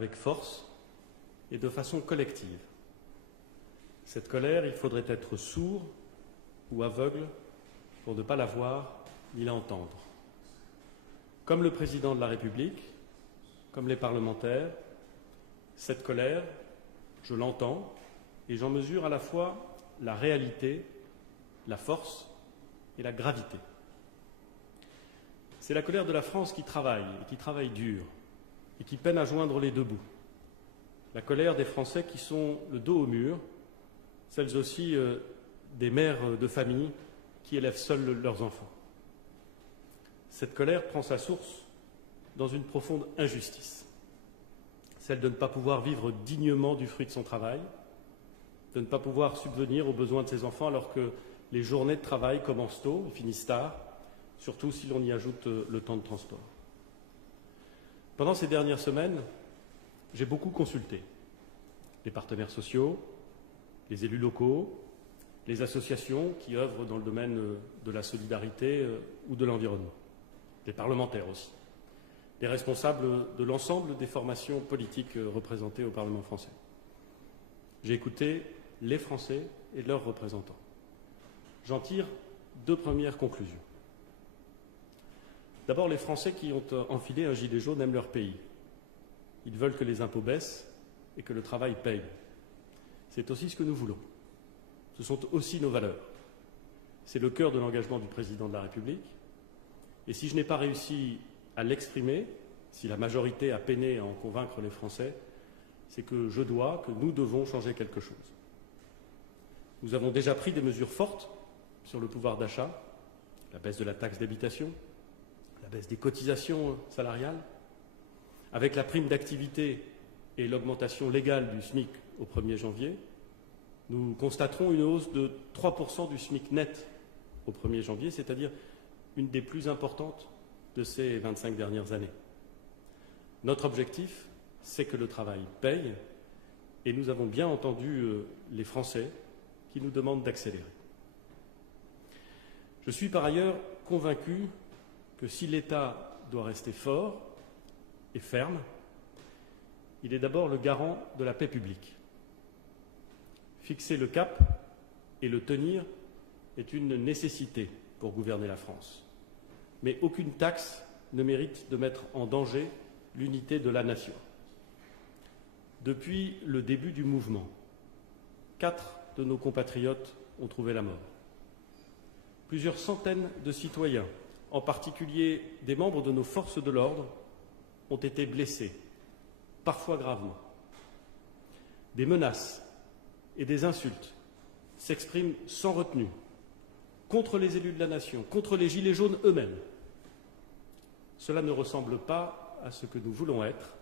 avec force et de façon collective. Cette colère, il faudrait être sourd ou aveugle pour ne pas la voir ni la entendre. Comme le président de la République, comme les parlementaires, cette colère, je l'entends et j'en mesure à la fois la réalité, la force et la gravité. C'est la colère de la France qui travaille, et qui travaille dur, et qui peine à joindre les deux bouts. La colère des Français qui sont le dos au mur, celles aussi des mères de famille qui élèvent seules leurs enfants. Cette colère prend sa source dans une profonde injustice, celle de ne pas pouvoir vivre dignement du fruit de son travail, de ne pas pouvoir subvenir aux besoins de ses enfants alors que les journées de travail commencent tôt et finissent tard, surtout si l'on y ajoute le temps de transport. Pendant ces dernières semaines, j'ai beaucoup consulté les partenaires sociaux, les élus locaux, les associations qui œuvrent dans le domaine de la solidarité ou de l'environnement, les parlementaires aussi, les responsables de l'ensemble des formations politiques représentées au Parlement français. J'ai écouté les Français et leurs représentants. J'en tire deux premières conclusions. D'abord, les Français qui ont enfilé un gilet jaune aiment leur pays. Ils veulent que les impôts baissent et que le travail paye. C'est aussi ce que nous voulons. Ce sont aussi nos valeurs. C'est le cœur de l'engagement du président de la République. Et si je n'ai pas réussi à l'exprimer, si la majorité a peiné à en convaincre les Français, c'est que nous devons changer quelque chose. Nous avons déjà pris des mesures fortes sur le pouvoir d'achat, la baisse de la taxe d'habitation, la baisse des cotisations salariales, avec la prime d'activité et l'augmentation légale du SMIC au 1er janvier, nous constaterons une hausse de 3% du SMIC net au 1er janvier, c'est-à-dire une des plus importantes de ces 25 dernières années. Notre objectif, c'est que le travail paye, et nous avons bien entendu les Français qui nous demandent d'accélérer. Je suis par ailleurs convaincu que si l'État doit rester fort et ferme, il est d'abord le garant de la paix publique. Fixer le cap et le tenir est une nécessité pour gouverner la France. Mais aucune taxe ne mérite de mettre en danger l'unité de la nation. Depuis le début du mouvement, 4 de nos compatriotes ont trouvé la mort. Plusieurs centaines de citoyens, en particulier des membres de nos forces de l'ordre, ont été blessés, parfois gravement. Des menaces et des insultes s'expriment sans retenue contre les élus de la nation, contre les gilets jaunes eux-mêmes. Cela ne ressemble pas à ce que nous voulons être.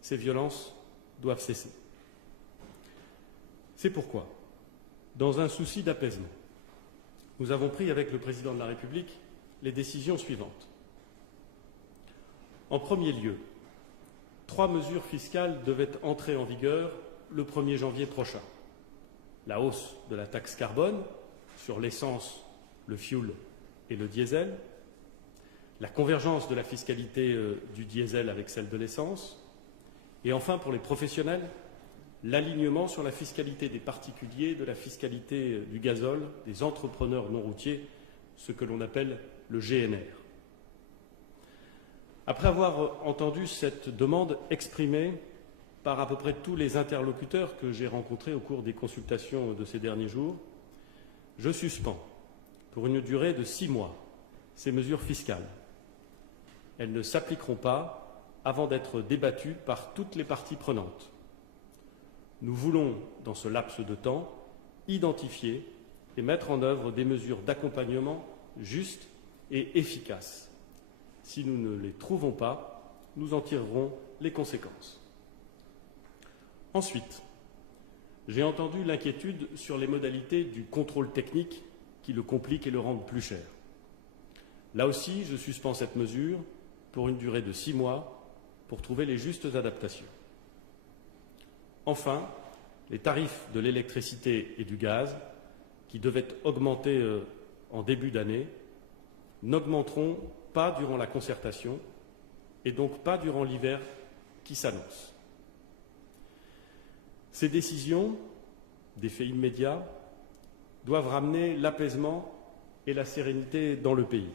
Ces violences doivent cesser. C'est pourquoi, dans un souci d'apaisement, nous avons pris avec le président de la République les décisions suivantes. En premier lieu, 3 mesures fiscales devaient entrer en vigueur le 1er janvier prochain. La hausse de la taxe carbone sur l'essence, le fioul et le diesel, la convergence de la fiscalité du diesel avec celle de l'essence, et enfin, pour les professionnels, l'alignement sur la fiscalité des particuliers, de la fiscalité du gazole, des entrepreneurs non routiers, ce que l'on appelle le GNR. Après avoir entendu cette demande exprimée par à peu près tous les interlocuteurs que j'ai rencontrés au cours des consultations de ces derniers jours, je suspends pour une durée de 6 mois ces mesures fiscales. Elles ne s'appliqueront pas avant d'être débattues par toutes les parties prenantes. Nous voulons, dans ce laps de temps, identifier et mettre en œuvre des mesures d'accompagnement justes et efficaces. Si nous ne les trouvons pas, nous en tirerons les conséquences. Ensuite, j'ai entendu l'inquiétude sur les modalités du contrôle technique qui le compliquent et le rendent plus cher. Là aussi, je suspends cette mesure pour une durée de 6 mois pour trouver les justes adaptations. Enfin, les tarifs de l'électricité et du gaz, qui devaient augmenter en début d'année, n'augmenteront pas durant la concertation et donc pas durant l'hiver qui s'annoncent. Ces décisions, d'effet immédiat, doivent ramener l'apaisement et la sérénité dans le pays.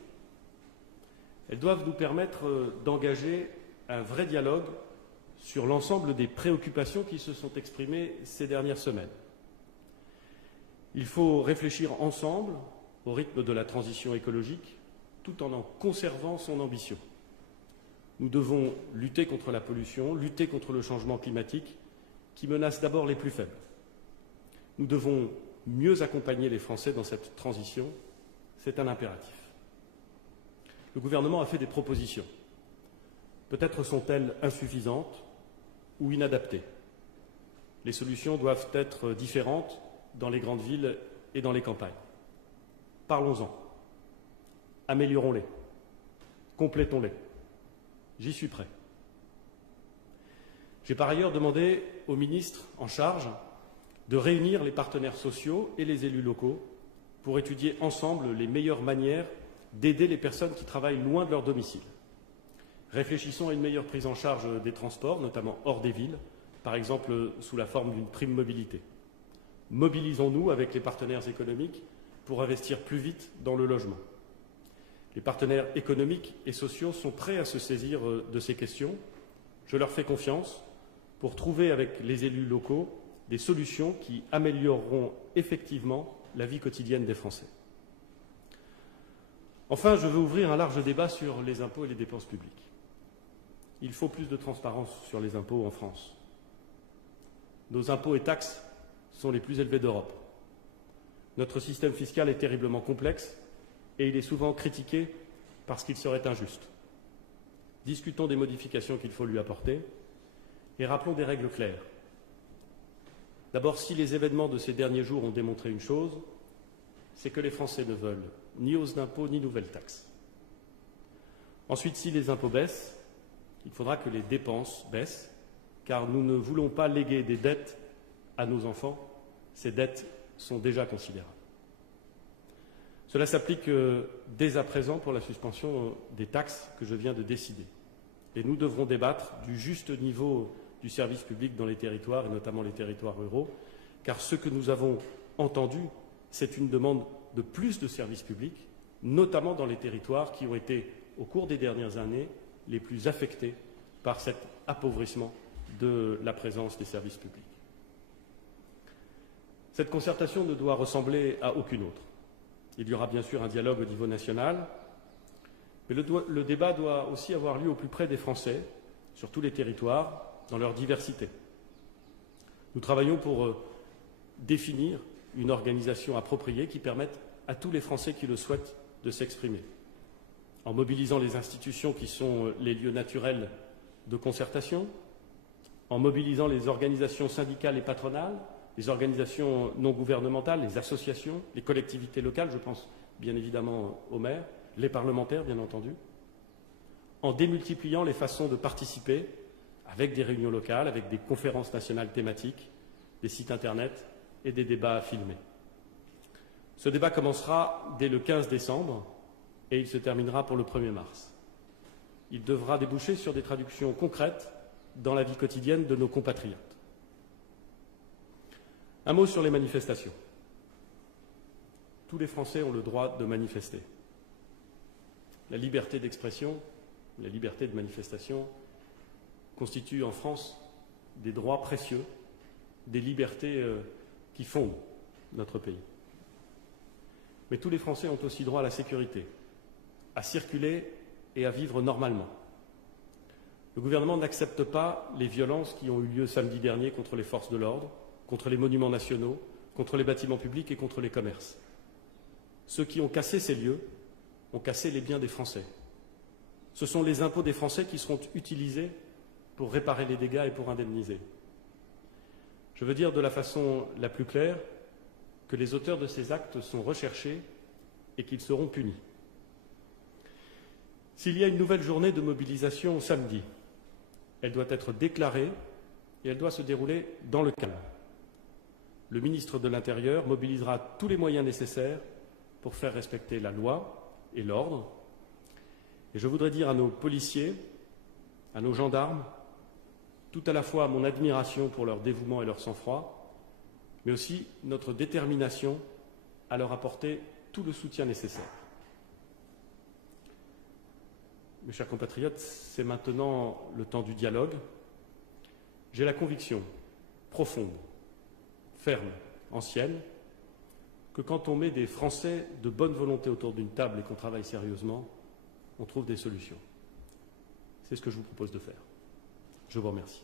Elles doivent nous permettre d'engager un vrai dialogue sur l'ensemble des préoccupations qui se sont exprimées ces dernières semaines. Il faut réfléchir ensemble au rythme de la transition écologique, tout en conservant son ambition. Nous devons lutter contre la pollution, lutter contre le changement climatique, qui menace d'abord les plus faibles. Nous devons mieux accompagner les Français dans cette transition, c'est un impératif. Le gouvernement a fait des propositions. Peut-être sont-elles insuffisantes ou inadaptées. Les solutions doivent être différentes dans les grandes villes et dans les campagnes. Parlons-en. Améliorons-les. Complétons-les. J'y suis prêt. J'ai par ailleurs demandé au ministre en charge de réunir les partenaires sociaux et les élus locaux pour étudier ensemble les meilleures manières d'aider les personnes qui travaillent loin de leur domicile. Réfléchissons à une meilleure prise en charge des transports, notamment hors des villes, par exemple sous la forme d'une prime mobilité. Mobilisons-nous avec les partenaires économiques pour investir plus vite dans le logement. Les partenaires économiques et sociaux sont prêts à se saisir de ces questions. Je leur fais confiance pour trouver avec les élus locaux des solutions qui amélioreront effectivement la vie quotidienne des Français. Enfin, je veux ouvrir un large débat sur les impôts et les dépenses publiques. Il faut plus de transparence sur les impôts en France. Nos impôts et taxes sont les plus élevés d'Europe. Notre système fiscal est terriblement complexe et il est souvent critiqué parce qu'il serait injuste. Discutons des modifications qu'il faut lui apporter et rappelons des règles claires. D'abord, si les événements de ces derniers jours ont démontré une chose, c'est que les Français ne veulent ni hausse d'impôts ni nouvelles taxes. Ensuite, si les impôts baissent, il faudra que les dépenses baissent, car nous ne voulons pas léguer des dettes à nos enfants. Ces dettes sont déjà considérables. Cela s'applique dès à présent pour la suspension des taxes que je viens de décider. Et nous devrons débattre du juste niveau du service public dans les territoires, et notamment les territoires ruraux, car ce que nous avons entendu, c'est une demande de plus de services publics, notamment dans les territoires qui ont été, au cours des dernières années, les plus affectés par cet appauvrissement de la présence des services publics. Cette concertation ne doit ressembler à aucune autre. Il y aura bien sûr un dialogue au niveau national, mais le débat doit aussi avoir lieu au plus près des Français, sur tous les territoires, dans leur diversité. Nous travaillons pour définir une organisation appropriée qui permette à tous les Français qui le souhaitent de s'exprimer, en mobilisant les institutions qui sont les lieux naturels de concertation, en mobilisant les organisations syndicales et patronales, les organisations non gouvernementales, les associations, les collectivités locales, je pense bien évidemment aux maires, les parlementaires bien entendu, en démultipliant les façons de participer avec des réunions locales, avec des conférences nationales thématiques, des sites internet et des débats filmés. Ce débat commencera dès le 15 décembre et il se terminera pour le 1er mars. Il devra déboucher sur des traductions concrètes dans la vie quotidienne de nos compatriotes. Un mot sur les manifestations. Tous les Français ont le droit de manifester. La liberté d'expression, la liberté de manifestation constituent en France des droits précieux, des libertés qui fondent notre pays. Mais tous les Français ont aussi droit à la sécurité, à circuler et à vivre normalement. Le gouvernement n'accepte pas les violences qui ont eu lieu samedi dernier contre les forces de l'ordre, contre les monuments nationaux, contre les bâtiments publics et contre les commerces. Ceux qui ont cassé ces lieux ont cassé les biens des Français. Ce sont les impôts des Français qui seront utilisés pour réparer les dégâts et pour indemniser. Je veux dire de la façon la plus claire que les auteurs de ces actes sont recherchés et qu'ils seront punis. S'il y a une nouvelle journée de mobilisation samedi, elle doit être déclarée et elle doit se dérouler dans le calme. Le ministre de l'Intérieur mobilisera tous les moyens nécessaires pour faire respecter la loi et l'ordre. Et je voudrais dire à nos policiers, à nos gendarmes, tout à la fois mon admiration pour leur dévouement et leur sang-froid, mais aussi notre détermination à leur apporter tout le soutien nécessaire. Mes chers compatriotes, c'est maintenant le temps du dialogue. J'ai la conviction profonde, ferme, ancienne, que quand on met des Français de bonne volonté autour d'une table et qu'on travaille sérieusement, on trouve des solutions. C'est ce que je vous propose de faire. Je vous remercie.